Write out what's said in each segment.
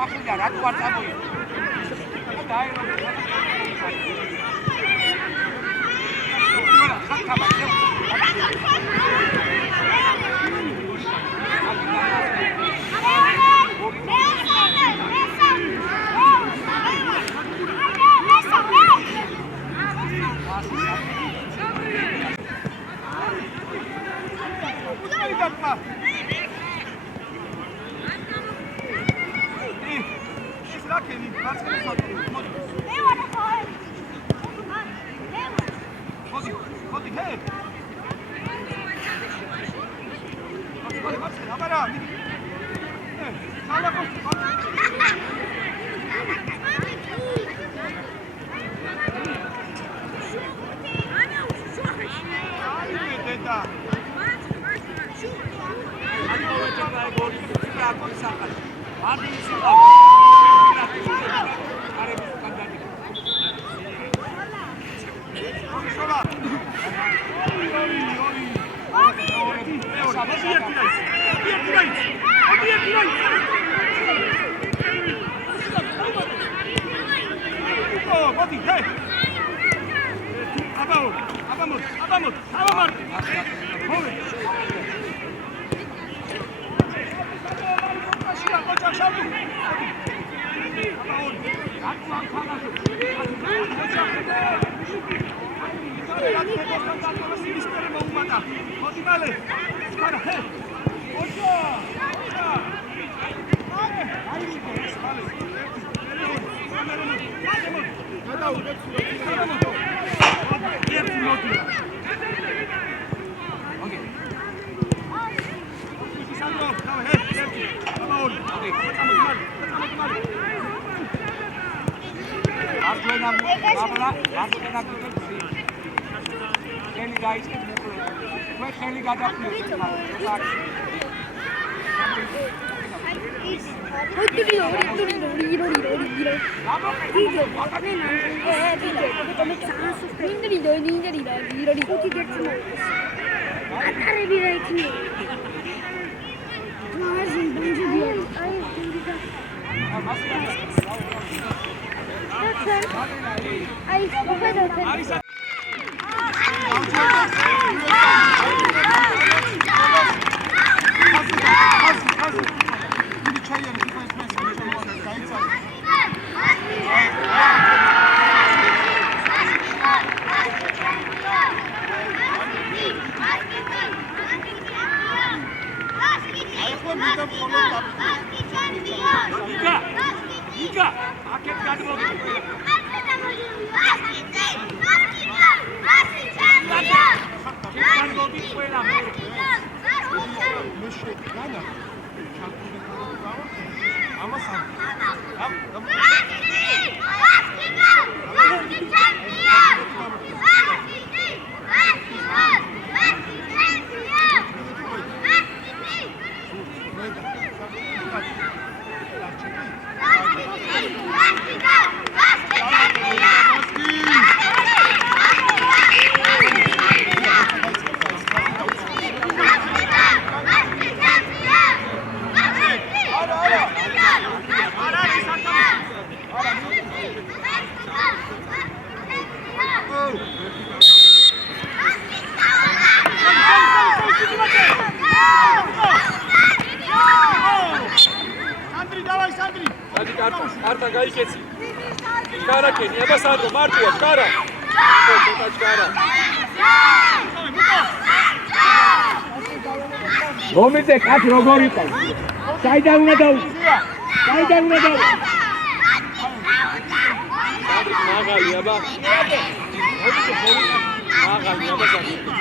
სახრიდან რა თუ არ წამოიღო. დაერო. Gomite kat როგორ იყო? საიდან უნდა დაუშვია? საიდან უნდა დაუშვია? მაღალი აბა. მაღალი აბა საერთოდ.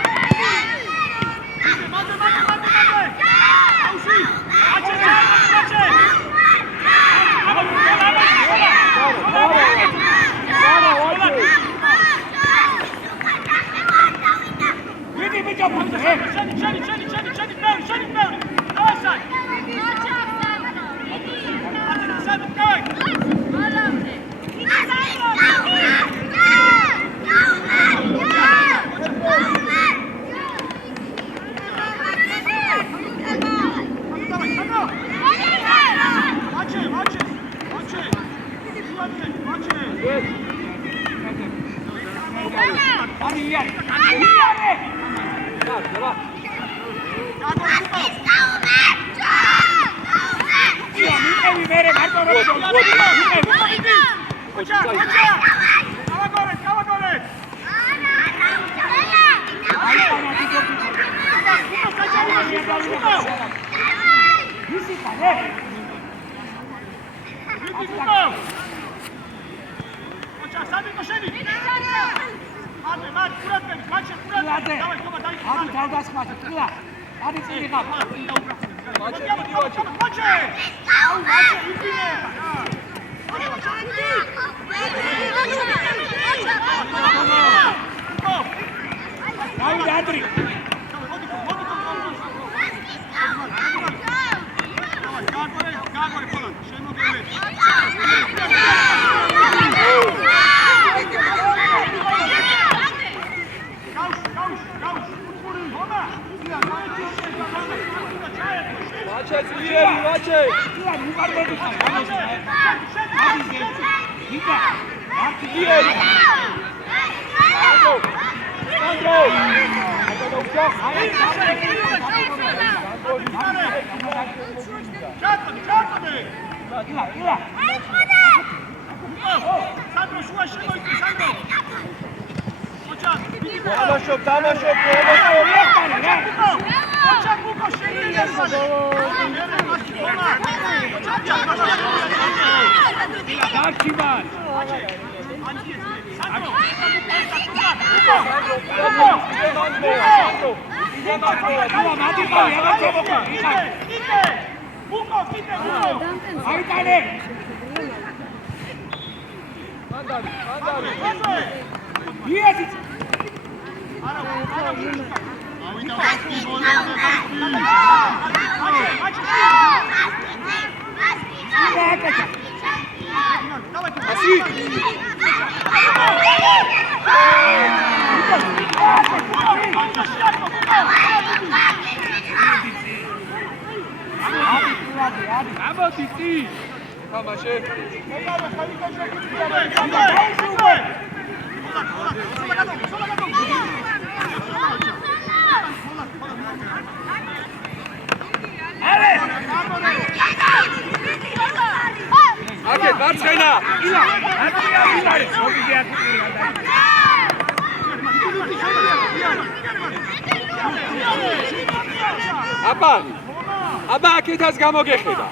აბა აქეთას გამოგეხედა.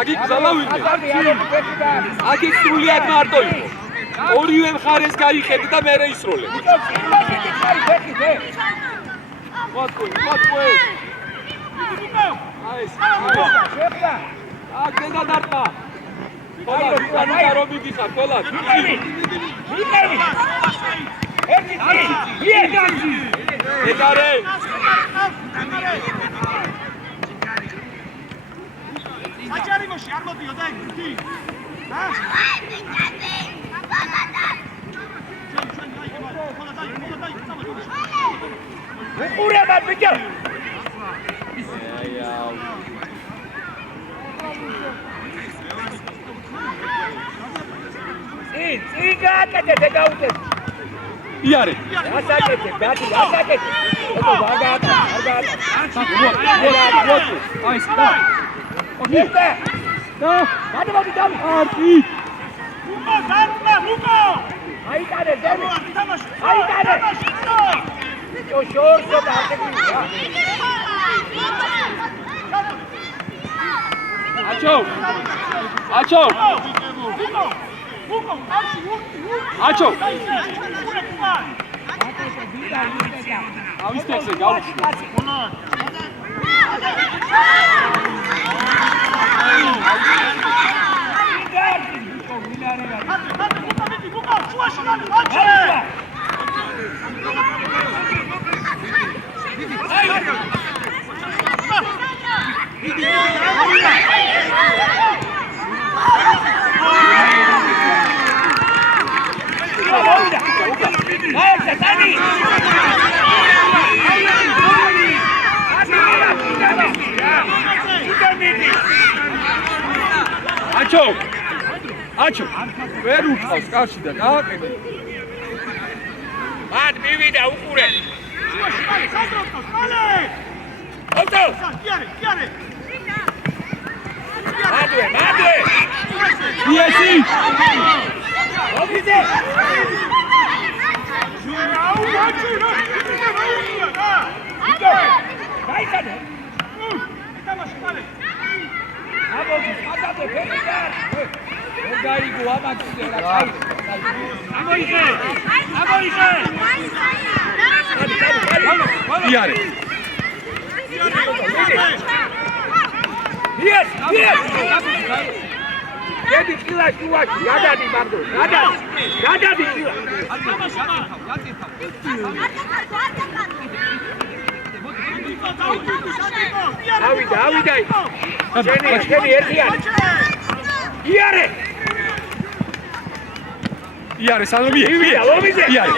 აქ გზალავინე. აქ სრულიად მარტო იყო. ორივე მხარეს გაიხედა და მერე ისროლე. მოთქვი. აი ეს. აქ დედა დარტყა. ხოლა რომ მიგიხარ, ხოლა. ეკარე. საჯარიმოში არ მოდიოდა ეგ თი. ჰა? უყურება ბიჭო. წინ გააკეთე გაუკეთე. იარე. ასაკეთე, გადი, ასაკეთე. ეთო ვაგაატა, არ გაატა. აი ეს და. ოკეი. და. მოდი დავი. არტი. უკო დარტყა, უკო. აიკარე, ზემი. თამაში. აიკარე. ბიჭო შორსო და ასაკი. აჩო. აჩო. უკო, კარში, აჩო. უკო. ავის ტექსტზე გავუშვი. აჩო ვერ უთხავს კარში და გააკეთე. მან მივიდა უყურე. სადროთოს მალე. ოდო. იარე. იესი იარე Gedi kila kuachi, gadadi bando, gadadi kila. Avida. Seni erdiyan. Iare. იარე სალომი იარე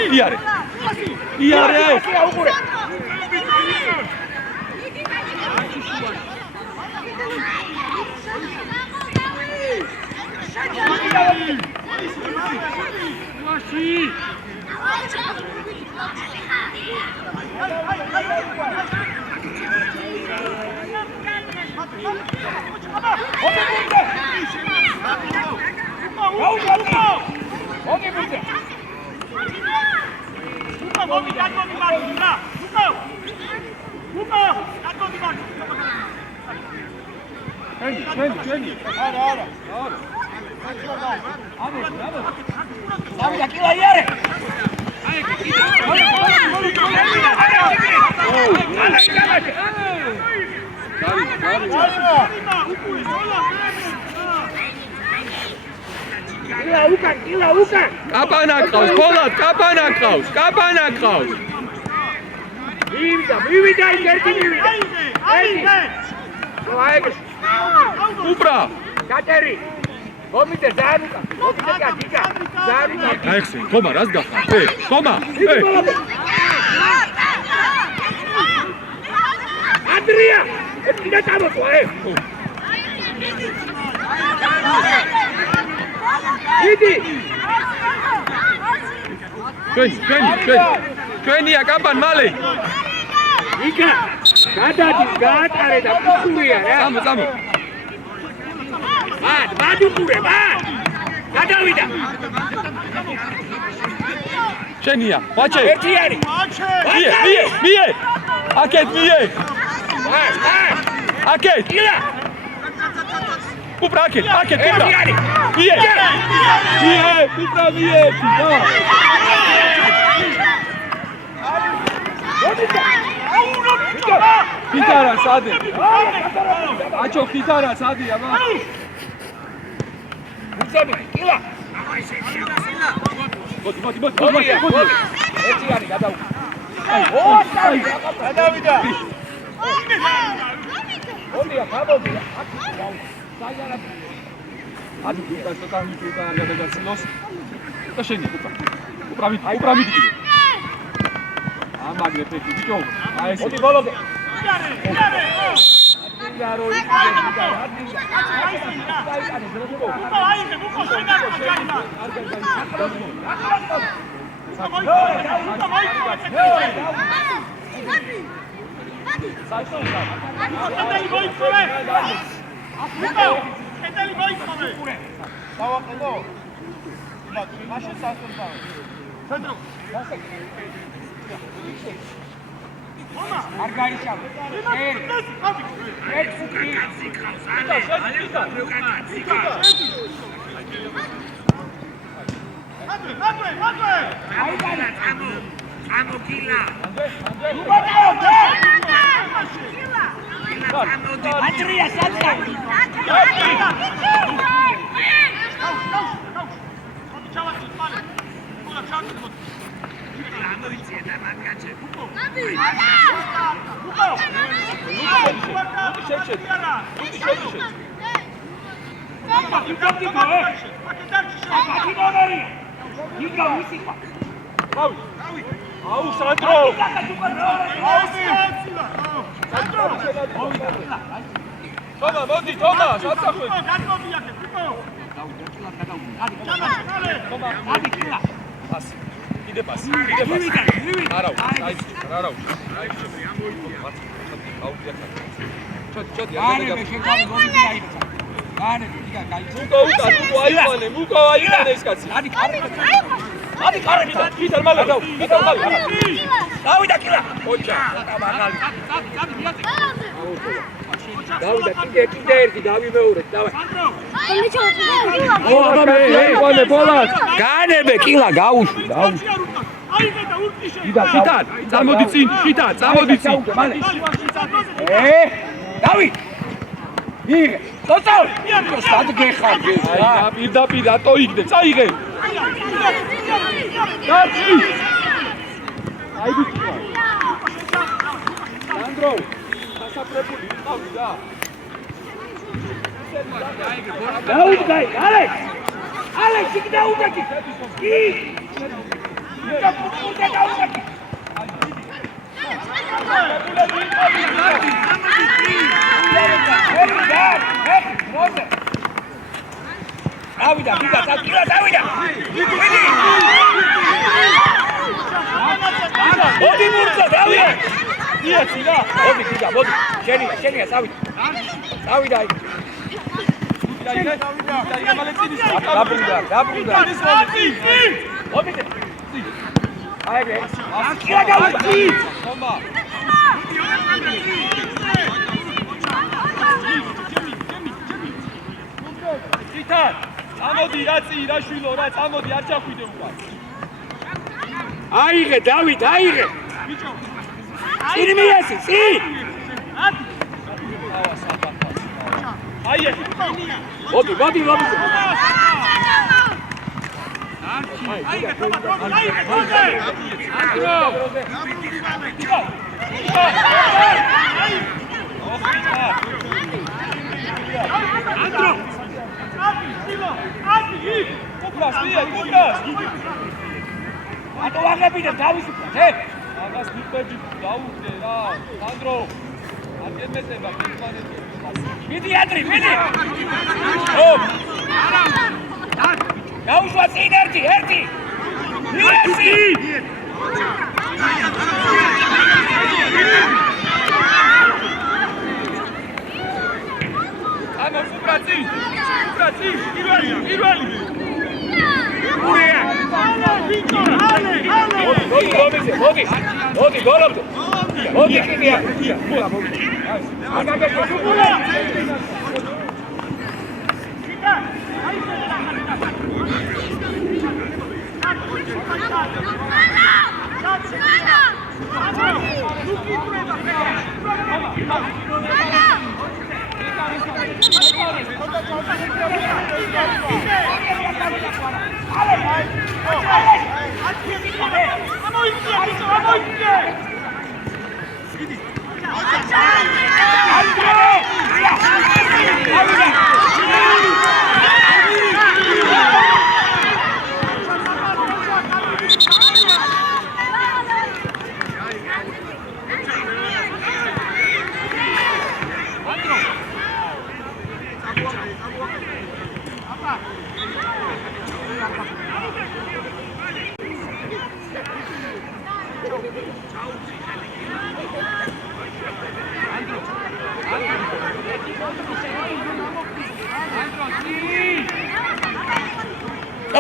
კაპანა ყავს, ხოლად კაპანა ყავს. მივიდა ის ერთი მივიდა. უბრა. კატერი. მომიდე ზარუკა. ზარუკა. აიხსენ, ხომა რას გახარ? ხომა. ანდრია, ეციდა წამოწვა, დიდი. ჩვენია კაპან მალე. იკა, გადადი, გაატარე და პუსულია რა. წამო. მადუყურე, გადავიდა. შენია, ბაჭე. ერთიანი. მie. აკეთ მie. აკეთ. ილა. უბრა აკეთ. ერთიანი. მie. პიტრა მie. Kitara sade. Acho kitara sade aba. უცები, კილა. მოდი. ერთიანი გადაუ. გადავიდა. ოდია, გამოდია. საიარა. ადი გიტას და გამიწუდა გადაგაცნოს. და შენი უბრამით. ამაგრე ფეხი ბიჭო. აი ეს. მოდი ბოლომდე. არ გაიშალ. აუ სანდრო თომა მოდი თომა საწახვე პასი კიდე პასი არა აი აუ ჩოდი არ გადაგა უკა აიყვანე, უკა აიყვანე ეს კაცი. ადი კარები და გითარ მალე დაუ, გითარ მალე. დავიდა კილა. ოჩა. მაგალი. დავიდა კიდე ერთი დავიმეორეთ, დავай. ო აბა მე აიყვანე ბოლას. განებე კილა გაუშვი. აიღე ურტიშე. გითარ, წამოდი წინ, გითარ, წამოდი წინ. დავი. იღე. დოწავ. სად გეხარჯე? აი, პირდაპირ რატო იგდე? წაიღე. დაცი. აი ბიჭო. სანდრო, სასაფრებული იყავი რა. დაუდგაი, ალექს იქ დაუდგაი. კი. დაუდგაი. დავიდა, დავიდა. მოდი მურწა, დავიდა. იაცი რა. მოდი. შენია, წავიდა. წავიდა იქ. დაიღე მალე წინის. დაბრუნდა. მოდი. აიგე. კია გავუჩი. ხომა. გითარ, წამოდი რა წი, რა შვილო რა, წამოდი არ ჩახვიდე უკან. აიღე, დავით, აიღე. ბიჭო. წინ მიესი, წინ. ავა საბახას. აი ეს. მოდი. აიღე თომა, აიღე. ანდრო. ადი. უკრას, უკრას. ატო აღებინე თავისუფლად, მაგას მიყეჯი დაუხდე რა, სანდრო. არ გემეწება გიყვანეთო. მიდი ადრი. ო! დაუშვა წინ ერთი. მიესი! ამა უკრაცი, პირველი. ურია! ბიჭო, ალე. მოდი, გოლობდე. მოდი კიდია. აგაგე შუბურა.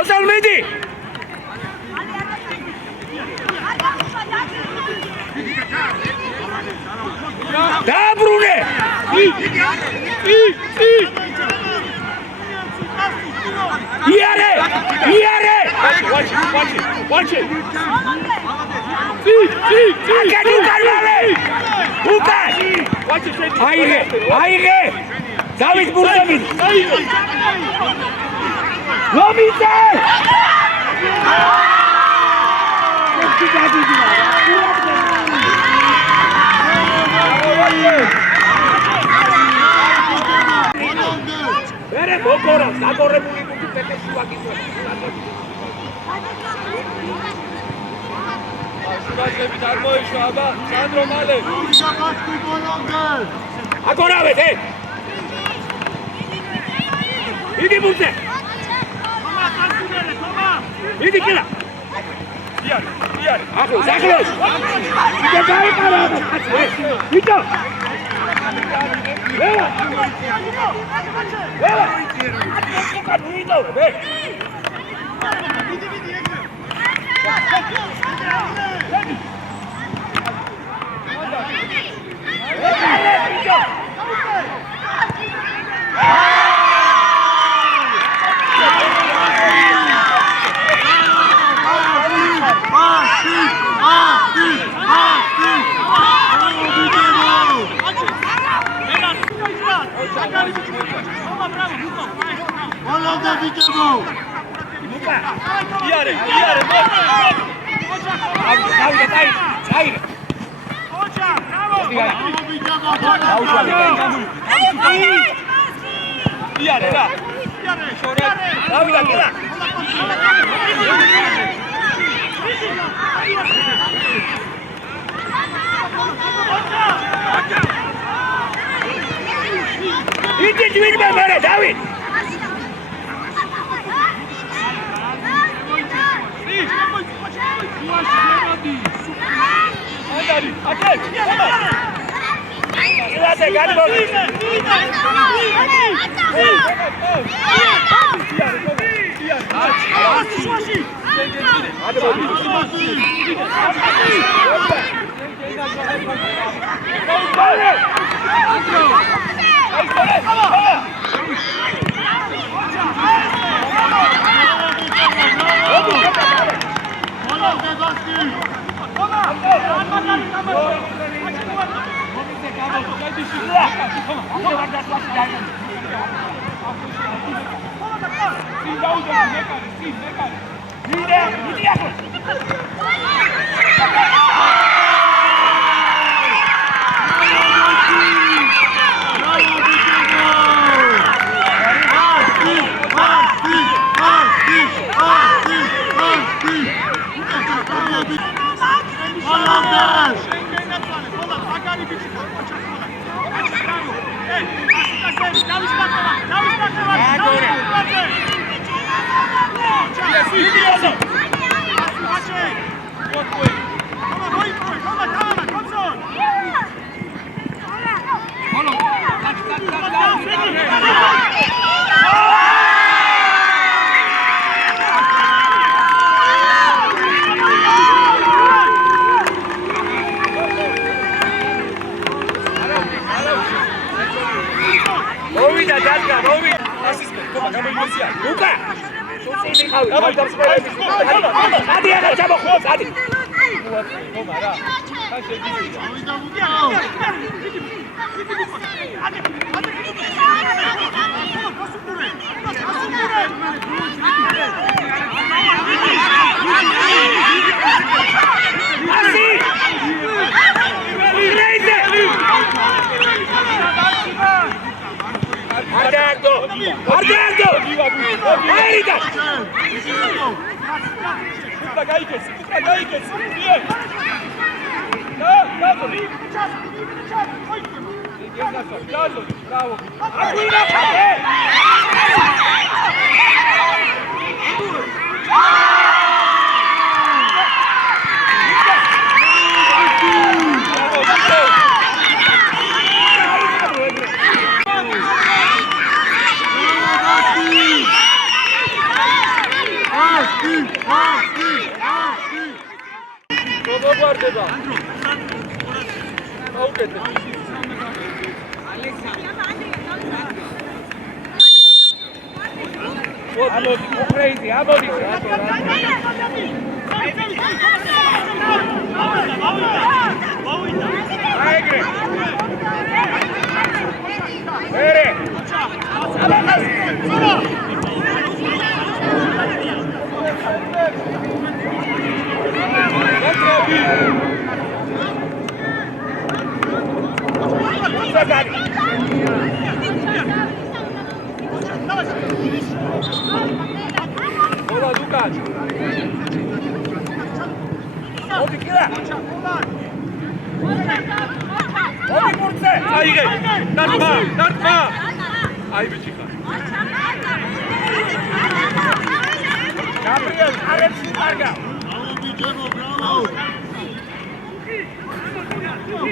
Salmedi! Da Brune! Iare! Watch it! Akadu Karvale! Ukas! Aire! David Burdavid! Lomite! Bere bokora, zagorrebuli gutxi petexuak izue. შუგაზები წარმოიშვა, აბა, სანდრო მალე. აკორავეთ, მიდი ბურთზე. მიდი კილა. ახლოს. ვიდე გაიყარა. ვიდე.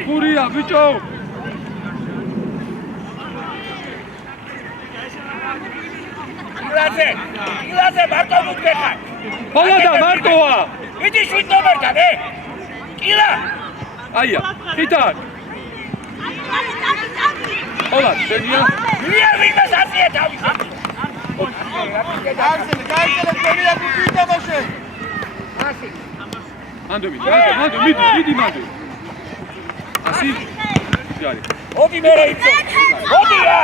Furia, bicho! კილაზე მარტო მოგდეხარ. ფოლადა მარტოა. მიდი 7 ნომერთან, კილა. აია, ხითარ. ფოლად, შენია. ვიარ ვინმე სასია თავი. გაიგე, თქვენია გუნდი თამაშე. ასი. მანდები, მიდი მანდები. ასი. ჯარი. მოდი მერე იცო. მოდი რა.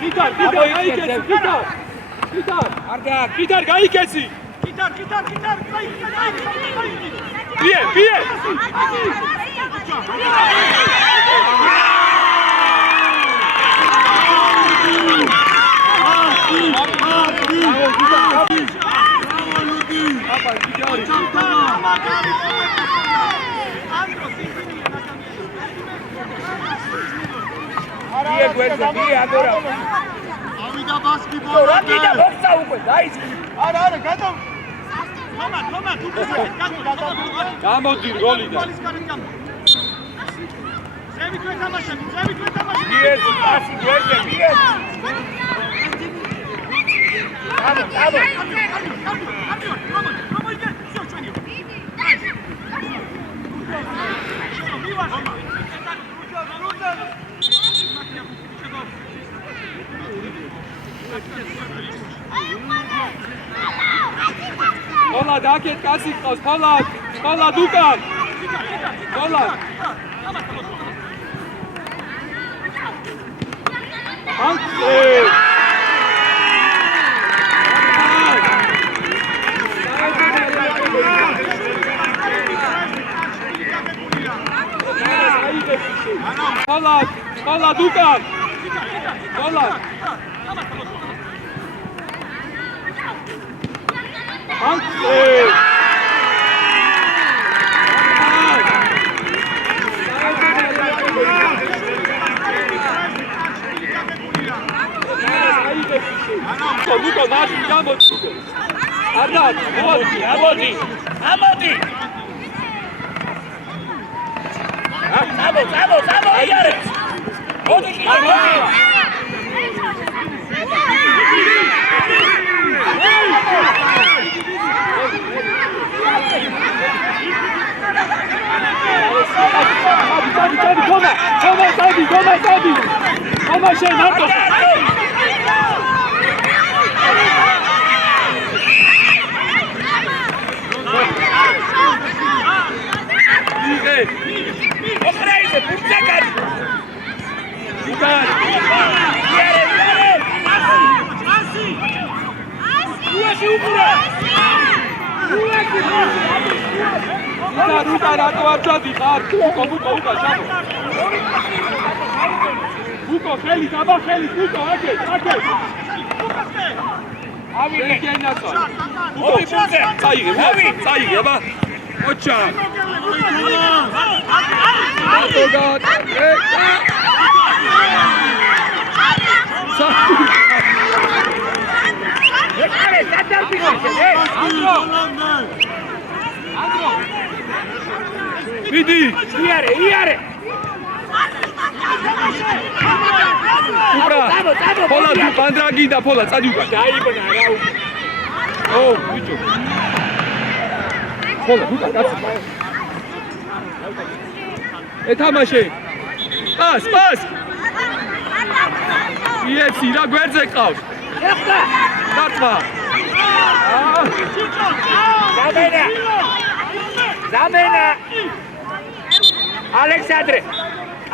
ხითარ, გაიქეცი, ხითარ. ხითარ, გაიქეცი. კიტარ. ბიე. ბიე გვერდზე, ბიე ადორა. ავიდა ბასკეტბოლი. რა კიდე მოხდა უკვე, დაიწყე. არა, გადო. თომა, თუ გადო. გამოდი როლიდან. ზევი თქვენ თამაშები. ბიე, პასი გვერდზე, ბიე. Bravo. ფოლად აქეთ კაცი ყავს, ფოლად უკან. ფოლად. ფოლად უკან. ფოლად. Luka, naši გამოდი. Ardat, მოდი. Bravo, იარე. მოდი. Toma, შენ მარტო. ოხრაიზე ფურცაკად. უკან. იარე. უაში უყურე. უკან რატო არ ჩადიხარ? უკა ჩამო. უკო ხელი, დაბა ხელი, უკო აქეთ. ავიღე. გენაცო. მოდი ფურცე. წაიღე, აბა. ოჩა. მოგოთ. ეხარე დადარბინე. ანდრო. მიდი. იარე. უბრა. ფოლად ბანდრაგი და ფოლად წადი უკან. დაიბნა რა უკვე. ბიჭო. ფოლად უკან კაცი. ეთამაშე. პას. იეცი რა გვერდზე ყავს. ეხლა. დაწვა. ზამენა. ალექსანდრე.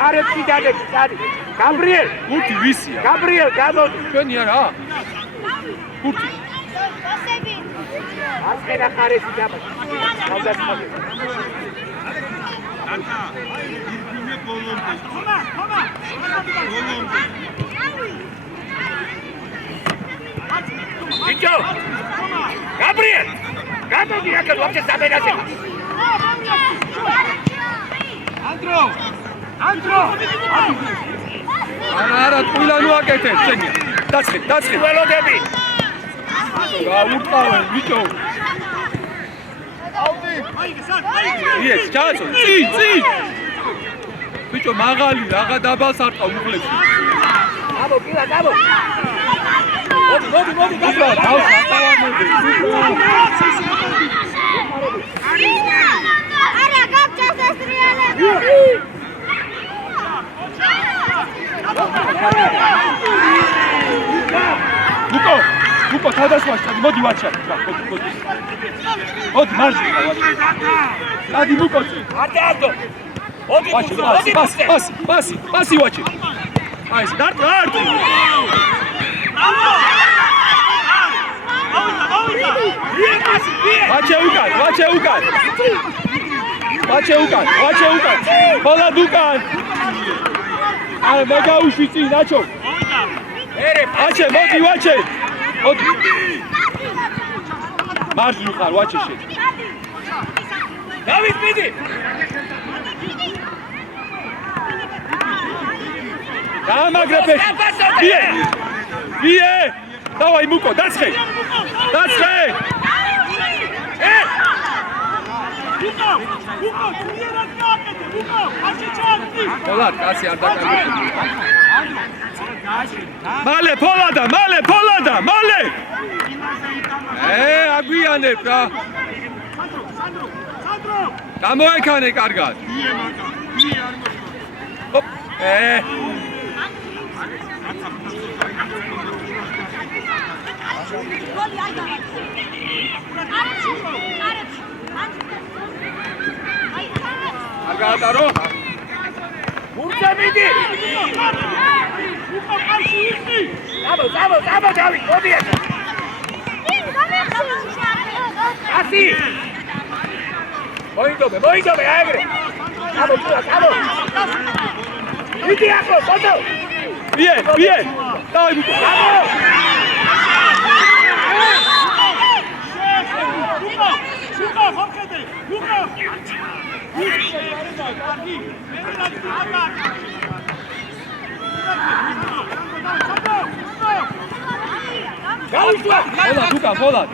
არებში დადი. გაბრიელ. გურთი ვისია? გაბრიელ, გამოდი. ჩვენია რა? გურთი. ასკერა ხარესი დაბა. თავდასხმები. ბიჭო. გაბრიელ. გამოდი აქ ვაფშე ზამენაზე. ანდრო. არა, თვილანო აკეთებ, შენია. დაცხი. ველოდები. გაურტყავენ, ბიჭო. იეს, ჩააწო, წი. ბიჭო, მაღალი, რაღა დაბალს არ ყავ უხლებში. გამო. მოდი არა გაგჭას ეს რეალები Luko, თავდასხმაში, მოდი ვაჩა. მოდი მარში. დადი ლუკოც. არტო. მოდი პასი ვაჩი. აი ეს დარტყა. ვაჩე უკან. ბოლა დუკან. აი მაგაუში წინ ნაჩო. ვაჩე, მოდი. მარში უყარ, ვაჩე შე. დავით მიდი. გამაგრაფეში. ვიე. დავაი მუკო, დაცხე. უკო, ძლიერად გააკეთე, უკო, არჩი ჩააგდი. პოლად, კაცი არ დაკარგული. მალე, პოლადა. აგვიანებ რა. სანდრო. გამოეკანე კარგად. ვიე არ მოხდა. ოპ. გოლი არ გაატარო. მურცე მიდი. უკო, კარში იხდი. წამო, დავით, მოდი ეს. ასი. მოიდობე, აეგრე. წამო. მიდი ახლა, ბოდო. ვიე. დავი მუკო. უკო, ხორქედე. უკო. პოლად.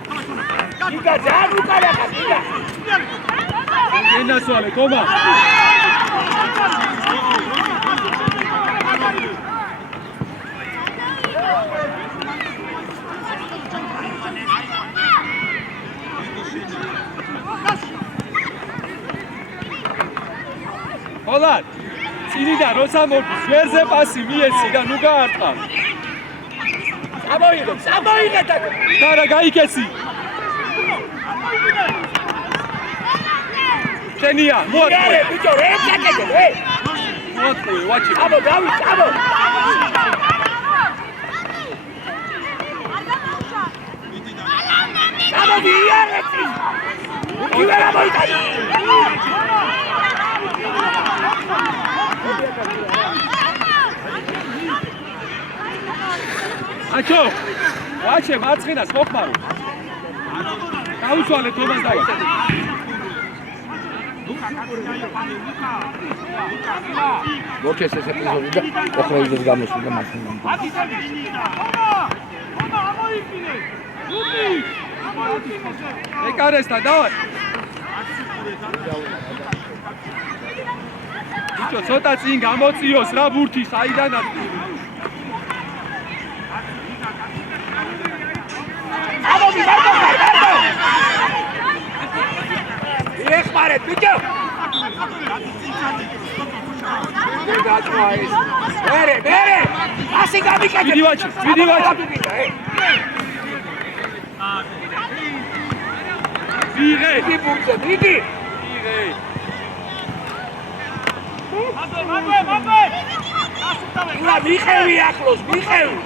ენასვალე, თომა. პოლად. წინიდან როცა მოდის, ვერზე პასი მიეცი და ნუ გაარტყა. გამოიღეთ. და გაიქეცი. შენია, მოატყუე. ბიჭო, რეკაკეთე. მოატყუე, ვაჩი. დავით. იარეთი. ივერა მოიტანა. აჩო, ვაჩე მარცხენას მოხმარო. დაუშვალე თომას დაი. მოჩეს ეს ეპიზოდი და ოხრეიძეს გამოსული და მარცხენა. ეკარესთან დავარ. ბიჭო, ცოტა წინ გამოწიოს რა ბურთი საიდანაც. ეხმარეთ, ბიჭო. მერე. ასი გამიკეთე. ვიდი ვაჩი. ვიღე. ვიგი. ლა მიხევი ახლოს, მიხევი.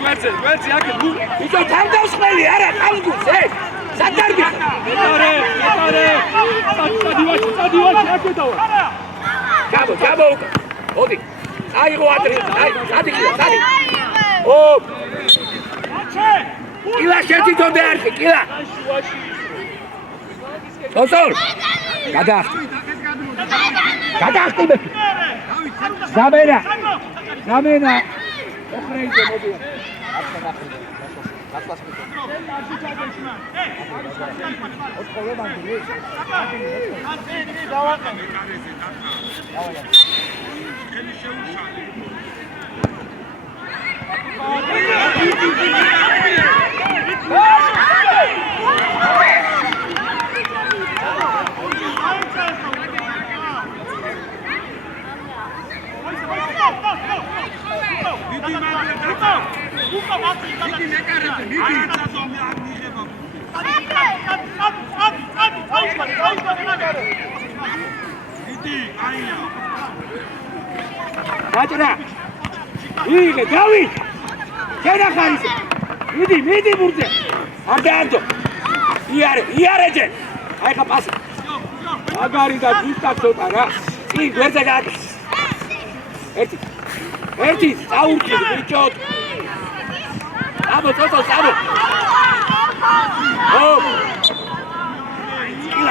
გვერდზე აქ ბიჭო თავდასხმელი არა ყალგულს ეს სადარბი ეტარე სადივაში აქე დავა ჯაბო უკა მოდი აიღო ადრე სადი ოპ კილა შეთითონდე არხი კილა თოსორ გადაახტი ზამენა ოხრეიძე მოდი გაჭრა იღე დავით შენა ხარის მიდი ბურთზე არ დაანჯო იარეჯე აი ხა პასი მაგარი და ძიტა ცოტა რა წინ გვერდზე გააკეთე ერთი წაურჩი ბიჭო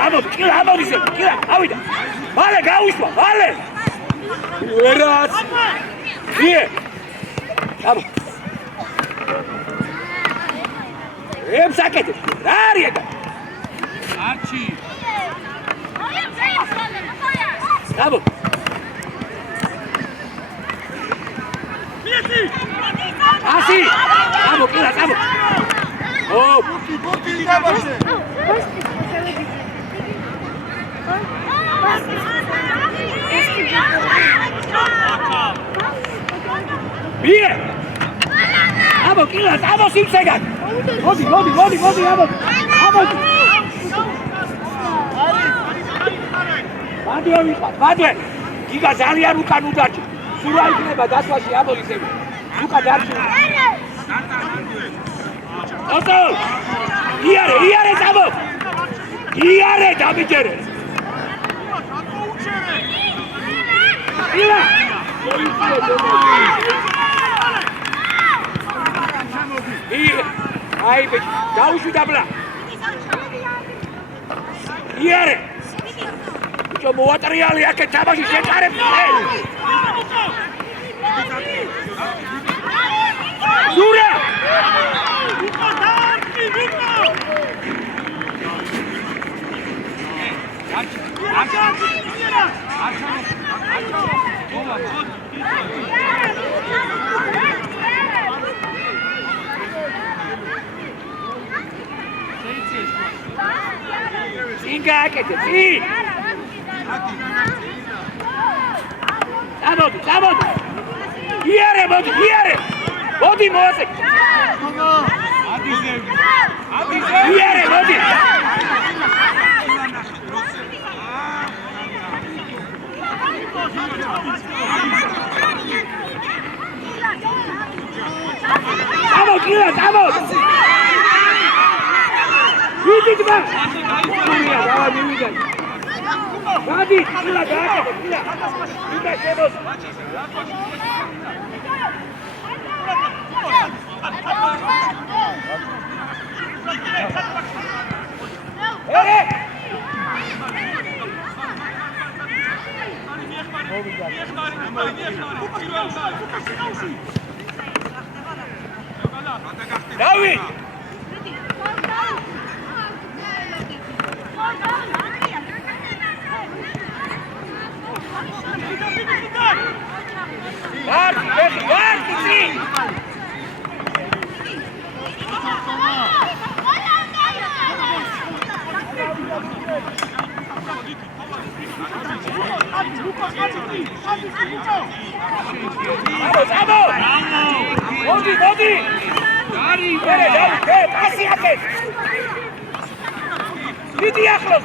აბო კილა ისე კილა ავიდა მალე გავისვა მალე ვერაც იე აბო ემსაკეთე რა არის ეგ არჩი აბო ასი აბო კილა აბო ბურთი დაბაშე ბიე აბო კილა აბო სიმსეგან მოდი აბო ბადვე გიგა ძალიან უკან უდარჩი სულ რა იქნება დასვაში აბო ისე უკან დარჩი ოსო იარე აბო იარე დამიჯერე ილა აი ბიჭი დაუშვი დაბლა იარე ბიჭო მოატრიალი აქ თამაში შეკარებ ზურა Ingakete, sì! Sabot! Iere! Bodi Mose! Iere, Bodi! Sabot! Vidi qua! Vadi, kila gaakete, kila. Mitä semos? Ere! David! Guardi, sì! Vamos! Modi! Passi a te! Vidi Achlos!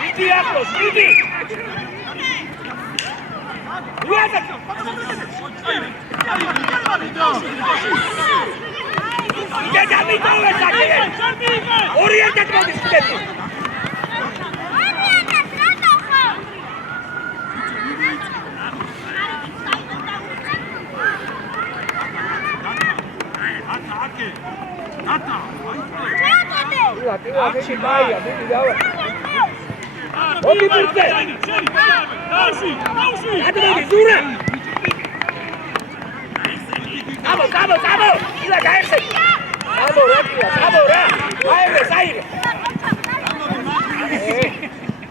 Vidi Achlos! Vidi! Orientat modis skideti! კილა, მიდი მაია, მიდი დავა. მოდი მერტე. დავში. ატმოდი ზურა. Vamos! Kila caerse. Vamos, ra. Aire.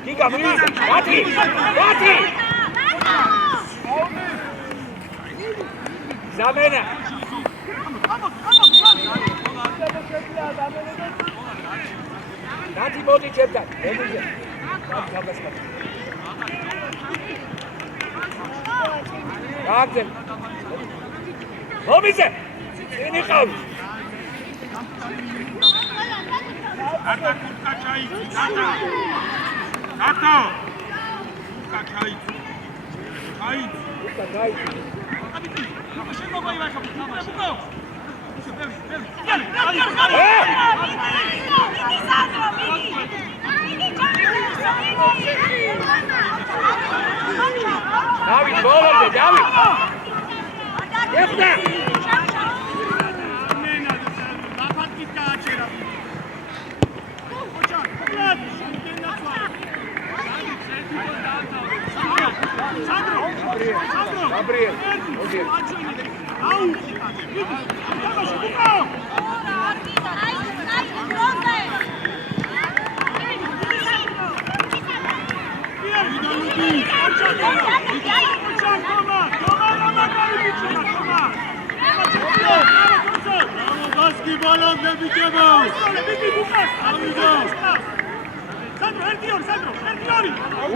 Giga, please. Bati. Zamena. Nati modi çepten. Kalktın. O bize. Seni kaldı. Ata kurtka çayıcı. Ata. Kurtka çayıcı. David, bola de David. Yapma. Gabriel.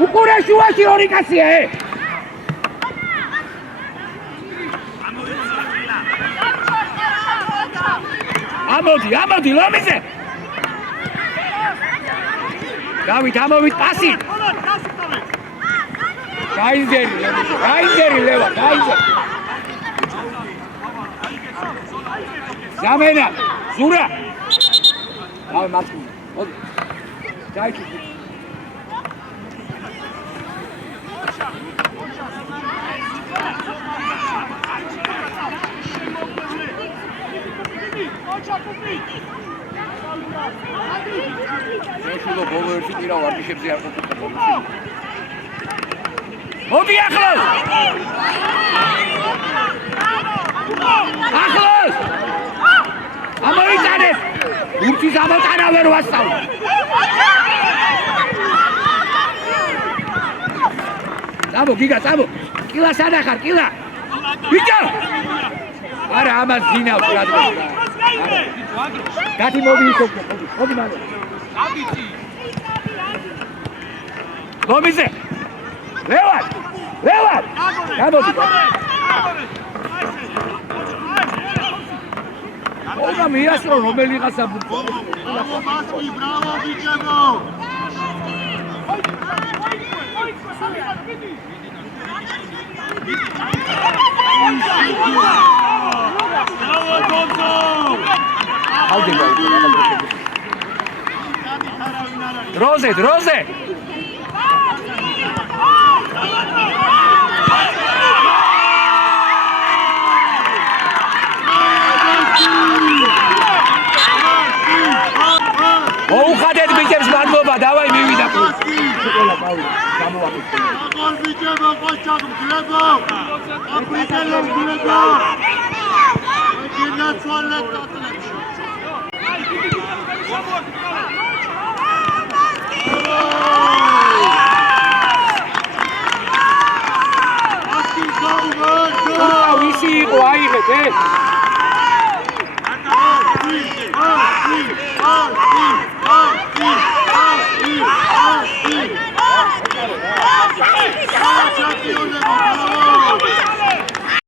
Ukure შუაში ორი კაცია ე. ამოდი ლომიზე. დავით ამოვით პასი. გაიზერი ლევა, გაიზერი. ზამენა, ზურა. დავი მათი. მოდი. დაიჭი. შეშულო ბოლო ერთი ტირა ვარჯიშებზე არ ყოფილა. მოდი ახლოს! ახლოს! ამოიტანეთ! ურთის ამოტანა ვერ ვასწავლო. წამო, გიგა, წამო! კილა სანახარ, კილა! ბიჭო! არა, ამას ძინავს რა თქმა უნდა. გათი მოვიიქო, მოდი მანო. ლომიზე! ლევან! გამოდი! ობა მიასწრო რომელიღაცა ბურთო. Bravo, bičemo! დროზე! მოუხადეთ ბიჭებს მადლობა, დავაი მივიდა პლუსი. ყველა პაული გამოვაკეთე. აგორ ბიჭებო, ყოჩა გლებო. აფრიკელო გლებო. გინაცვალეთ ტატლებში. ვისი იყო აიღეთ ე?